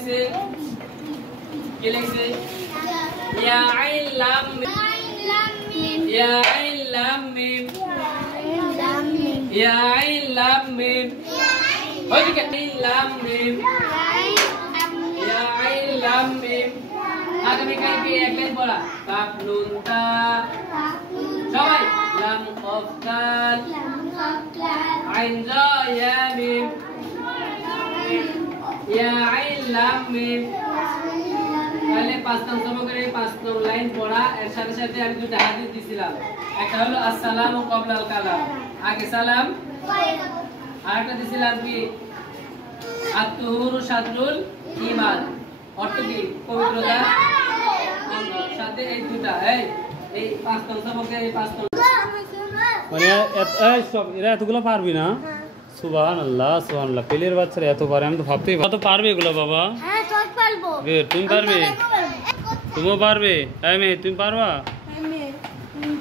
কি লিখছে ইয়া আইন লাম মিম ইয়া আইন লাম মিম ইয়া আইন লাম মিম ওইদিকে আইন লাম মিম ইয়া আইন লাম মিম আগামীকাল কি এক লাইন পড়া কাফ নুন তা সবাই লাম কফ কাল আইন রা ইয়া মিম ইয়া আইন লাম মিম তাহলে 5 নং সমগ্রে 5 নং লাইন পড়া এর সাথে সাথে আমি দুটো হাদিস দিছিলাম একটা হলো আসসালামু ক্বাবলাল কালাম আগে সালাম আরেকটা দিছিলাম কি আত-তুহুরু শাতরুল ঈমান অর্থ কি পবিত্রতা সাথে এই দুটো এই 5 নং সমগ্রে এই 5 নং মানে এই সব এরা এতগুলো পারবি না সুবহানাল্লাহ সুবহানাল্লাহ পেলের বাচ্চারা এত পারে আমি তো ভাবতেই কত পারবে এগুলো বাবা হ্যাঁ সব পারবো তুমি পারবে তুমিও পারবে এই মেয়ে তুমি পারবা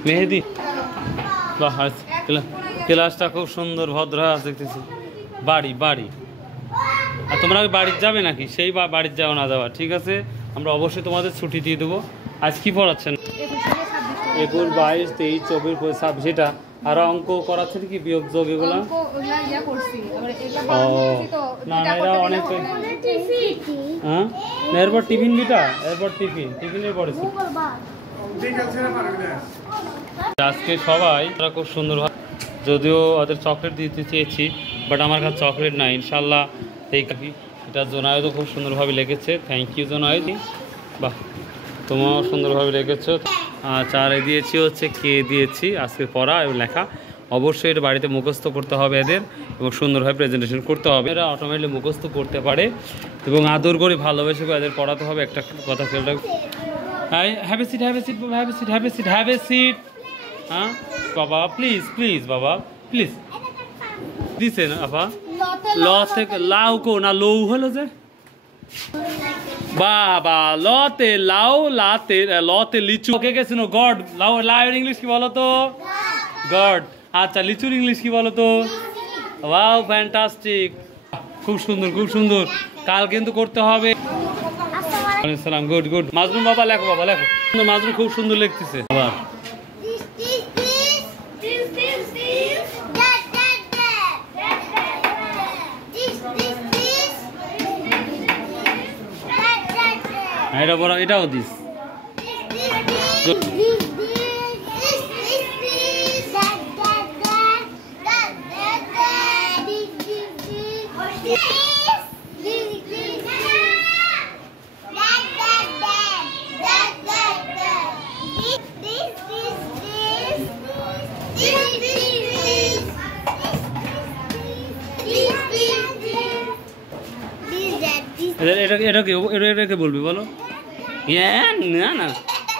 মেহেদি বাহ ক্লাসটা খুব সুন্দর ভদ্র আছে দেখতেছি বাড়ি বাড়ি আর তোমরা বাড়িতে যাবে নাকি সেই বাড়িতে যাও না যাওয়া ঠিক আছে আমরা অবশ্যই তোমাদের ছুটি দিয়ে দেবো আজ কি পড়াচ্ছেন 21 22 23 24 26 সেটা আর অঙ্ক করাচ্ছেন কি বিয়োগ যোগ এগুলো না এরা অনেক হ্যাঁ এরপর টিফিন বিটা এরপর টিফিনের পরে আজকে সবাই তারা খুব সুন্দর যদিও ওদের চকলেট দিতে চেয়েছি বাট আমার কাছে চকলেট নাই ইনশাল্লাহ এই এটা জোনায়েদও খুব সুন্দরভাবে লিখেছে থ্যাংক ইউ জোনায়েদ বাহ তোমরাও সুন্দরভাবে লিখেছো আচ্ছা আর দিয়েছি হচ্ছে কে দিয়েছি আজকে পড়া এবং লেখা অবশ্যই এটা বাড়িতে মুখস্থ করতে হবে এদের এবং সুন্দরভাবে প্রেজেন্টেশন করতে হবে এরা অটোমেটিকলি মুখস্থ করতে পারে এবং আদর করে ভালোবেসে এদের পড়াতে হবে একটা কথা খেয়াল রাখবে have a seat have a seat have a seat have a seat have a seat হ্যাঁ বাবা প্লিজ প্লিজ বাবা প্লিজ দিছে না আপা ল থেকে লাউ কো না লৌ হলো যে বাবা লতে লাউ লাতে লতে লিচু কে গেছিল গড লাউ লাউর ইংলিশ কি বলো তো গড আচ্ছা লিচুর ইংলিশ কি বলো তো ওয়াও ফ্যান্টাস্টিক খুব সুন্দর কাল কিন্তু করতে হবে আসসালাম গুড গুড মাজরুম বাবা লেখো মাজরুম খুব সুন্দর লিখতেছে বাবা এটা বড় এটাও দিস এটাকে বলবি বলো না না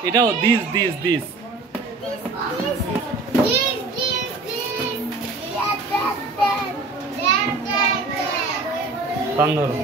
এটাও দিস দিস দিস ধরো